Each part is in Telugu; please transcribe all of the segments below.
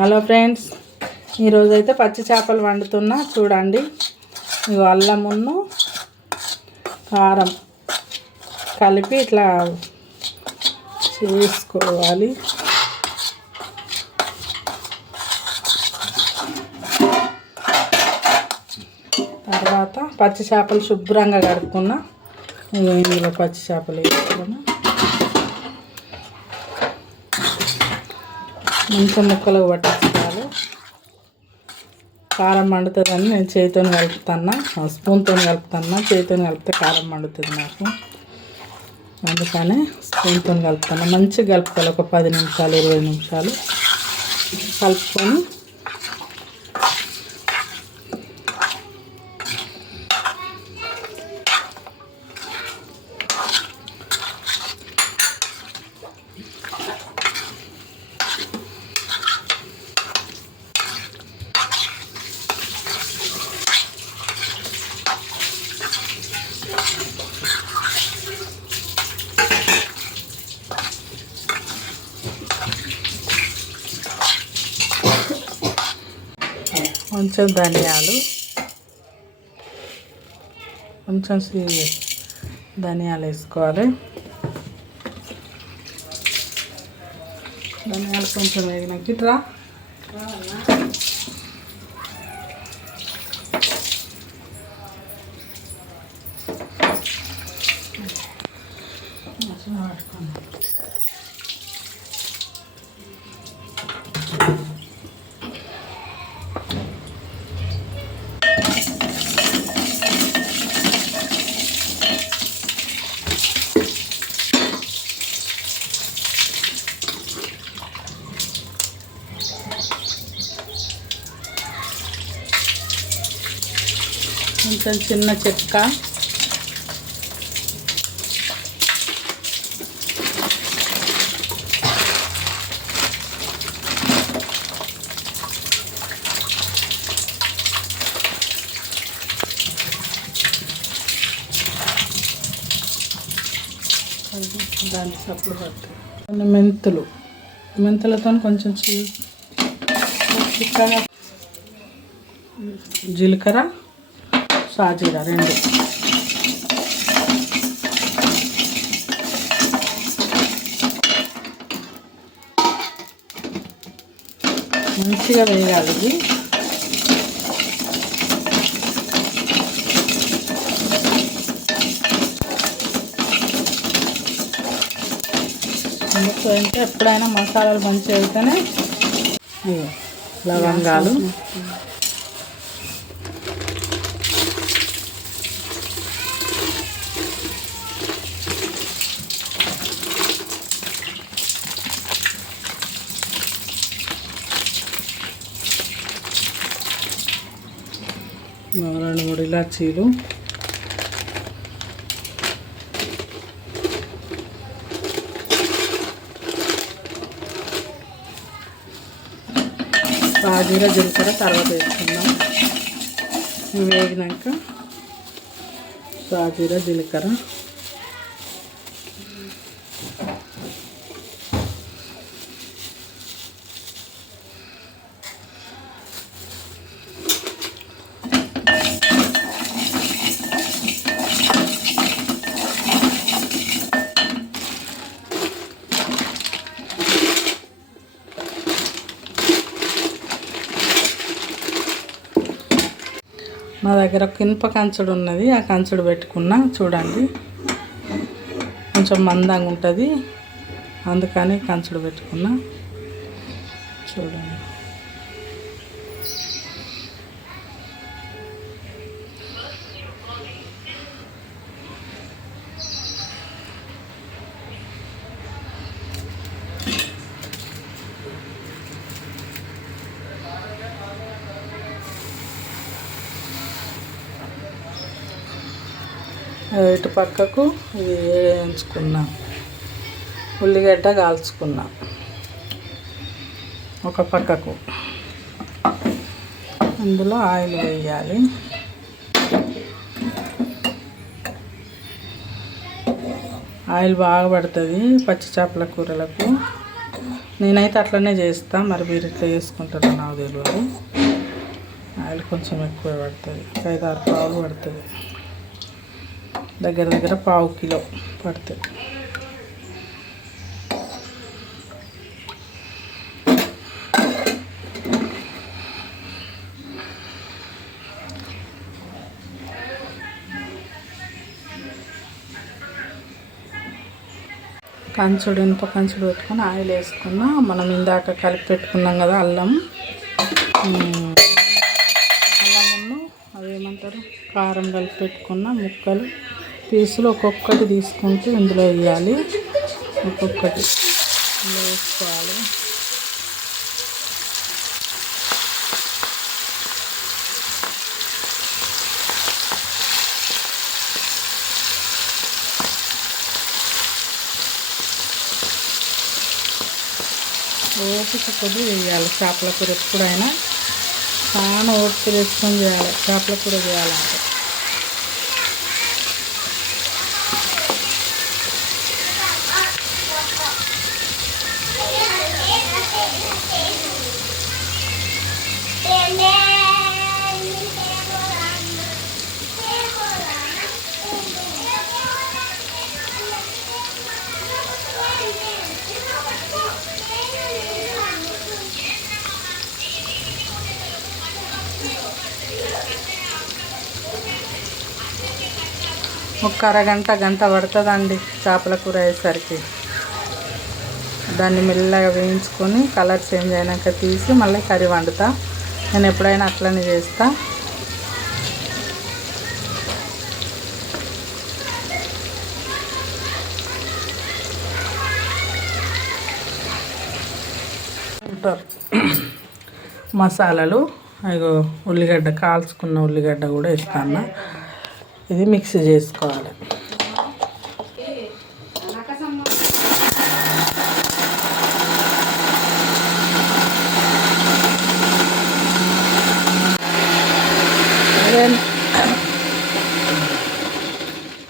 హలో ఫ్రెండ్స్, ఈరోజు అయితే పచ్చి చేపలు వండుతున్నా. చూడండి, ఇగో అల్లమును కారం కలిపి ఇట్లా చేసుకోవాలి. తర్వాత పచ్చి చేపలు శుభ్రంగా కడుక్కున్నా. ఇగో ఇందులో పచ్చి చేపలు వేసుకున్నా. మంచిగా ముక్కలు పట్టించుకోవాలి. కారం మండుతుందని నేను చేతితో కలుపుతున్నా, స్పూన్తో కలుపుతున్నా. చేతితో కలిపితే కారం మండుతుంది నాకు, అందుకని స్పూన్తో కలుపుతున్నా. మంచిగా కలుపుకోవాలి. ఒక 10 నిమిషాలు 20 నిమిషాలు కలుపుకొని కొంచెం ధనియాలు, కొంచెం ధనియాలు వేసుకోవాలి. ధనియాలు కొంచెం వేగినాక ఇట్లా కొంచెం చిన్న చెక్క, దానికి సప్పుడు పడుతుంది. కొన్ని మెంతులతో కొంచెం చిక్కగా, జీలకర్ర, సాజీరా 2 మంచిగా వేయాలి. ఇది అంటే ఎప్పుడైనా మసాలాలు మంచిగా అయితేనే. లవంగాలు, రెండు 3 ఇలాచీలు, సాజీరా, జీలకర్ర తర్వాత వేసుకుందాం. వేగినాక సాజీరా, జీలకర్ర, నా దగ్గర ఒక ఇనుప కంచుడు ఉన్నది, ఆ కంచుడు పెట్టుకున్నా. చూడండి, కొంచెం మందంగా ఉంటుంది, అందుకని కంచుడు పెట్టుకున్నా. చూడండి, ఇటు పక్కకు ఇది వేయించుకున్నా. ఉల్లిగడ్డ కాల్చుకున్నా ఒక పక్కకు. అందులో ఆయిల్ వేయాలి. ఆయిల్ బాగా పడుతుంది పచ్చి చేపల కూరలకు. నేనైతే అట్లనే చేస్తాను, మరి మీరు ఇట్లా చేసుకుంటారో నాకు తెలియదు. ఆయిల్ కొంచెం ఎక్కువ పడుతుంది, 5-6 పావులు పడుతుంది, దగ్గర దగ్గర 1/2 కిలో పడుతుంది. కంచుడు ఇనుప కంచుడు పెట్టుకొని ఆయిల్ వేసుకున్నా. మనం ఇందాక కలిపి పెట్టుకున్నాం కదా అల్లము, అదేమంటారు కారం కలిపి పెట్టుకున్న ముక్కలు పీసులు ఒక్కొక్కటి తీసుకుంటూ ఇందులో వేయాలి. ఒక్కొక్కటి ఇందులో వేసుకోవాలి. ఓపిక కొద్ది వేయాలి. చేపల కూర ఎప్పుడైనా చాలా ఓపిక వేసుకొని చేయాలి. చేపల కూర చేయాలంటే ఒక గంట పడుతుందండి చేపల కూర అయ్యేసరికి. దాన్ని మెల్లగా వేయించుకొని కలర్ చేంజ్ అయినాక తీసి మళ్ళీ కర్రీ వండుతా. నేను ఎప్పుడైనా అట్లనే చేస్తా. మసాలాలు అయ్యో ఉల్లిగడ్డ కాల్చుకున్న ఉల్లిగడ్డ కూడా వేస్తాను. ఇది మిక్స్ చేసుకోవాలి.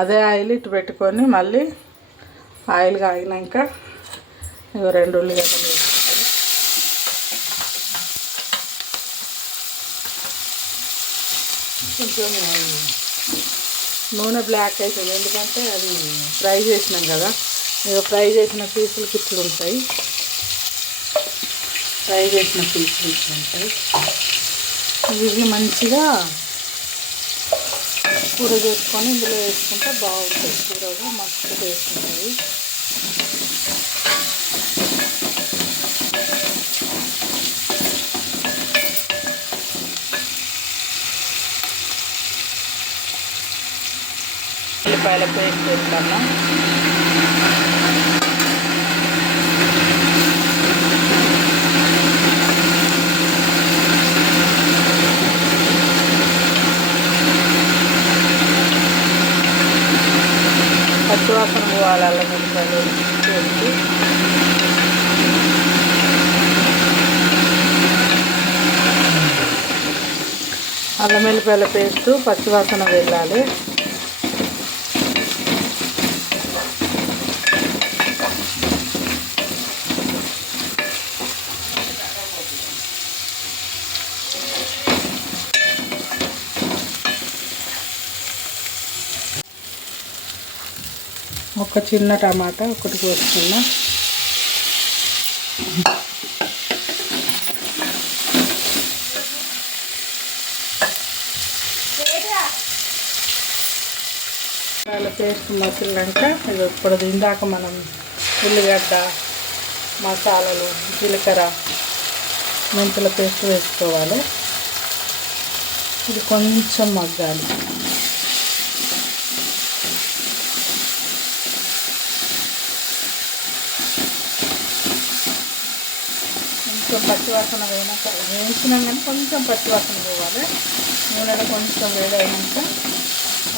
అదే ఆయిల్ ఇటు పెట్టుకొని మళ్ళీ ఆయిల్ కాగినాక 2 ఉల్లిగడ్డలు వేసుకోవాలి. కొంచెం నూనె బ్లాక్ అవుతుంది, ఎందుకంటే అది ఫ్రై చేసినాం కదా. ఫ్రై చేసిన పీసులకి ఇట్లుంటాయి, ఫ్రై చేసిన పీసులు ఇట్లుంటాయి. ఇవి మంచిగా కూర చేసుకొని ఇందులో వేసుకుంటే బాగుంటుంది. కూరగా మస్తు టేస్ట్ ఉంటుంది. ఉల్లిపాయల పేస్ట్ వేస్తాను. పచ్చివాసన పోవాలి. అల్లం ఉల్లిపాయలు వేసి అల్లం వెల్లిపాయల పేస్ట్ పచ్చివాసన వెళ్ళాలి. ఒక చిన్న టమాటా ఒకటి కోసుకున్నా. పేస్ట్ మసిలినాక ఇప్పుడు ఇందాక మనం ఉల్లిగడ్డ మసాలాలు జీలకర్ర మెంతుల పేస్ట్ వేసుకోవాలి. ఇది కొంచెం మగ్గాలి. కొంచెం పచ్చివాసన వేయించినాం కానీ కొంచెం పచ్చివాసన పోవాలి. నూనెలో కొంచెం వేడైనాక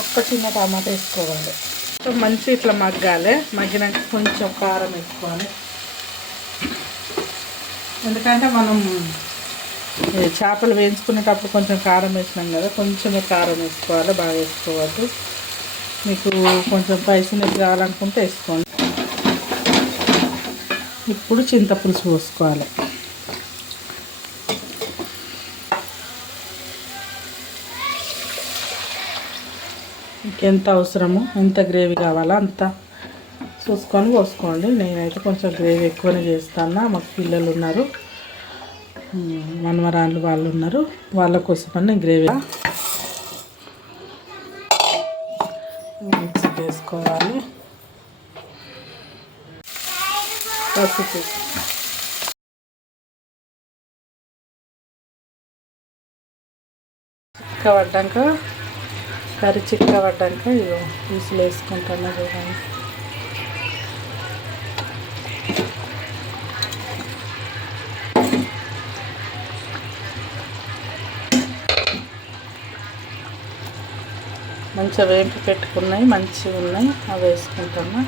ఒక్క చిన్న టమాటా వేసుకోవాలి. మంచి ఇట్లా మగ్గాలి. మగ్గినాక కొంచెం కారం వేసుకోవాలి. ఎందుకంటే మనం చేపలు వేయించుకునేటప్పుడు కొంచెం కారం వేసినాం కదా, కొంచెమే కారం వేసుకోవాలి, బాగా వేసుకోవద్దు. మీకు కొంచెం స్పైసీనెస్ కావాలనుకుంటే వేసుకోండి. ఇప్పుడు చింతపులుసు పోసుకోవాలి. ఇంకెంత అవసరమో, ఎంత గ్రేవీ కావాలో అంత చూసుకొని పోసుకోండి. నేనైతే కొంచెం గ్రేవీ ఎక్కువనే చేస్తాను. మాకు పిల్లలు ఉన్నారు, మనవరాళ్ళు వాళ్ళు ఉన్నారు, వాళ్ళ కోసమని నేను గ్రేవీ మిక్స్ చేసుకోవాలి. పసుపు చిక్కబడ్డాక కర్రీ చిక్కబడ్డాక ఇగో పీసులు వేసుకుంటాను చూడండి. మంచిగా వేంపి పెట్టుకున్నాయి, మంచిగా ఉన్నాయి, అవి వేసుకుంటాను.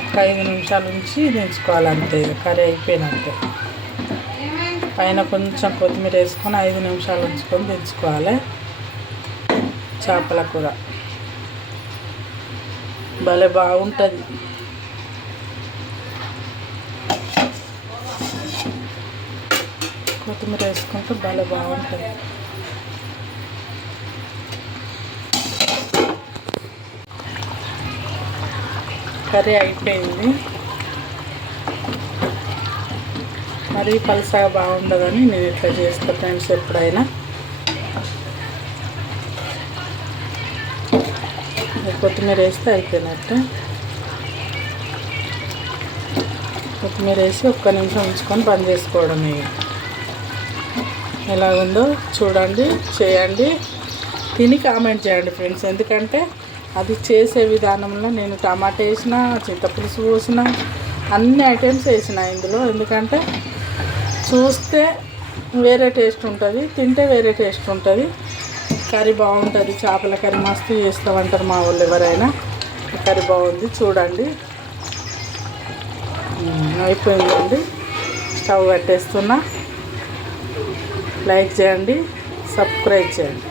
ఒక 5 నిమిషాల నుంచి దించుకోవాలి అంతే. కర్రీ అయిపోయినట్టే. పైన కొంచెం కొత్తిమీర వేసుకొని 5 నిమిషాలు ఉంచుకొని దించుకోవాలి. చేపల కూర భలే బాగుంటుంది. కొత్తిమీర వేసుకుంటే భలే బాగుంటుంది. కర్రీ అయిపోయింది. మరీ పలుసగా బాగుండదని నేను ఇట్లా చేస్తాను ఫ్రెండ్స్. ఎప్పుడైనా కొత్తిమీర వేస్తే అయిపోయినట్టు. కొత్తిమీర వేసి ఒక్క నిమిషం ఉంచుకొని బంద్ చేసుకోవడమే. ఎలా ఉందో చూడండి, చేయండి, తిని కామెంట్ చేయండి ఫ్రెండ్స్. ఎందుకంటే అది చేసే విధానంలో నేను టమాటా వేసిన, చింతపులుసు పోసిన, అన్ని ఐటమ్స్ వేసిన ఇందులో. ఎందుకంటే చూస్తే వేరే టేస్ట్ ఉంటుంది, తింటే వేరే టేస్ట్ ఉంటుంది. కర్రీ బాగుంటుంది. చేపల కర్రీ మస్తు చేస్తామంటారు మా వాళ్ళు ఎవరైనా. కర్రీ బాగుంది చూడండి. అయిపోయిందండి. స్టవ్ కట్టేస్తున్నా. లైక్ చేయండి, సబ్స్క్రైబ్ చేయండి.